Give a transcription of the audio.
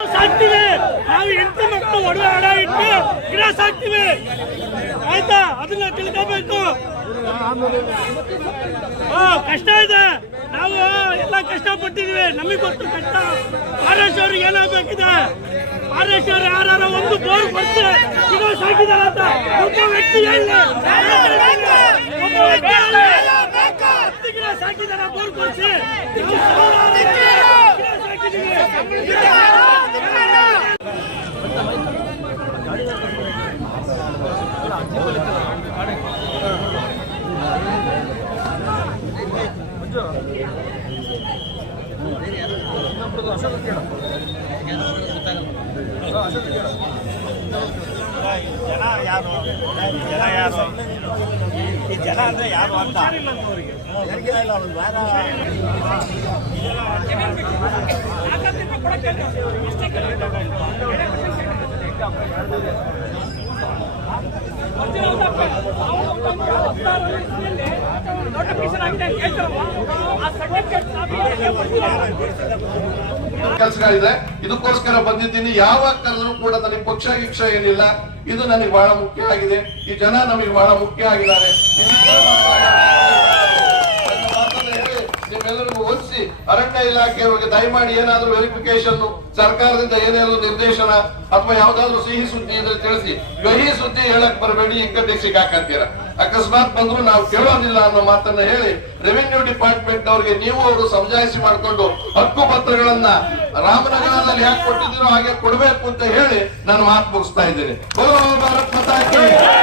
ಸಾಕ್ತಿವಿ ನಾವು ಹೆಂಡತಿ ಮಕ್ಕಳು ಒಡವೆ ಹಣ ಇಟ್ಟು ಗಿಡ ಸಾಕ್ತಿವಿ ಆಯ್ತಾ, ಅದನ್ನ ತಿಳ್ಕೋಬೇಕು. ಕಷ್ಟ ಇದೆ, ನಾವು ಎಲ್ಲ ಕಷ್ಟ ಪಟ್ಟಿದ್ವಿ, ನಮಗೆ ಗೊತ್ತು ಕಷ್ಟ. ಆರ್ಎಸ್ ಅವ್ರಿಗೆ ಏನಾಗಬೇಕಿದೆ, ಆರ್ಎಸ್ ಅವ್ರು ಯಾರು ಒಂದು ಬೋರ್ ಕೊಡ್ಸಿ ಗಿಡ ಸಾಕಿದಾರ ಅಂತ ಒಬ್ಬ ವ್ಯಕ್ತಿ ಗಿಡ ಸಾಕಿದಾರ ಬೋರ್ ಕೊಡ್ಸಿ ಗಿಡ ಸಾಕಿದೀವಿ. ಜನ ಯಾರು ಈ ಜನ ಅಂದ್ರೆ ಯಾರು ಅಂತ ಕೆಲಸಗಳಿದೆ, ಇದಕ್ಕೋಸ್ಕರ ಬಂದಿದ್ದೀನಿ. ಯಾವಾಗ ಕರೆದ್ರು ಕೂಡ ನನಗೆ ಪಕ್ಷ ಗಿಕ್ಷ ಏನಿಲ್ಲ. ಇದು ನನಗೆ ಬಹಳ ಮುಖ್ಯ ಆಗಿದೆ. ಈ ಜನ ನಮಗೆ ಬಹಳ ಮುಖ್ಯ ಆಗಿದ್ದಾರೆ. ನಿಮ್ಮೆಲ್ಲರಿಗೂ ಓದಿಸಿ ಅರಣ್ಯ ಇಲಾಖೆಯವರಿಗೆ ದಯಮಾಡಿ ಏನಾದ್ರೂ ವೆರಿಫಿಕೇಶನ್ ಸರ್ಕಾರದಿಂದ ಏನಾದ್ರು ನಿರ್ದೇಶನ ಅಥವಾ ಯಾವ್ದಾದ್ರು ಸಿಹಿ ಸುದ್ದಿ ಇದ್ರೆ ತಿಳಿಸಿ. ಕಹಿ ಸುದ್ದಿ ಹೇಳಕ್ ಬರಬೇಡಿ, ಇಕ್ಕಟ್ಟಿಗೆ ಸಿಕ್ಕಾಕಂತೀರ. ಅಕಸ್ಮಾತ್ ಬಂದ್ರು ನಾವು ಕೇಳೋದಿಲ್ಲ ಅನ್ನೋ ಮಾತನ್ನ ಹೇಳಿ ರೆವಿನ್ಯೂ ಡಿಪಾರ್ಟ್ಮೆಂಟ್ ಅವರಿಗೆ ನೀವು ಅವರು ಸಮಜಾಯಿಸಿ ಮಾಡಿಕೊಂಡು ಹಕ್ಕು ಪತ್ರಗಳನ್ನ ರಾಮನಗರದಲ್ಲಿ ಯಾಕೆ ಕೊಟ್ಟಿದ್ದೀರೋ ಹಾಗೆ ಕೊಡಬೇಕು ಅಂತ ಹೇಳಿ ನಾನು ಮಾತು ಮುಗಿಸ್ತಾ ಇದ್ದೇನೆ. ಬೋಲೋ ಭಾರತ್ ಮಾತಾ ಕಿ ಜೈ.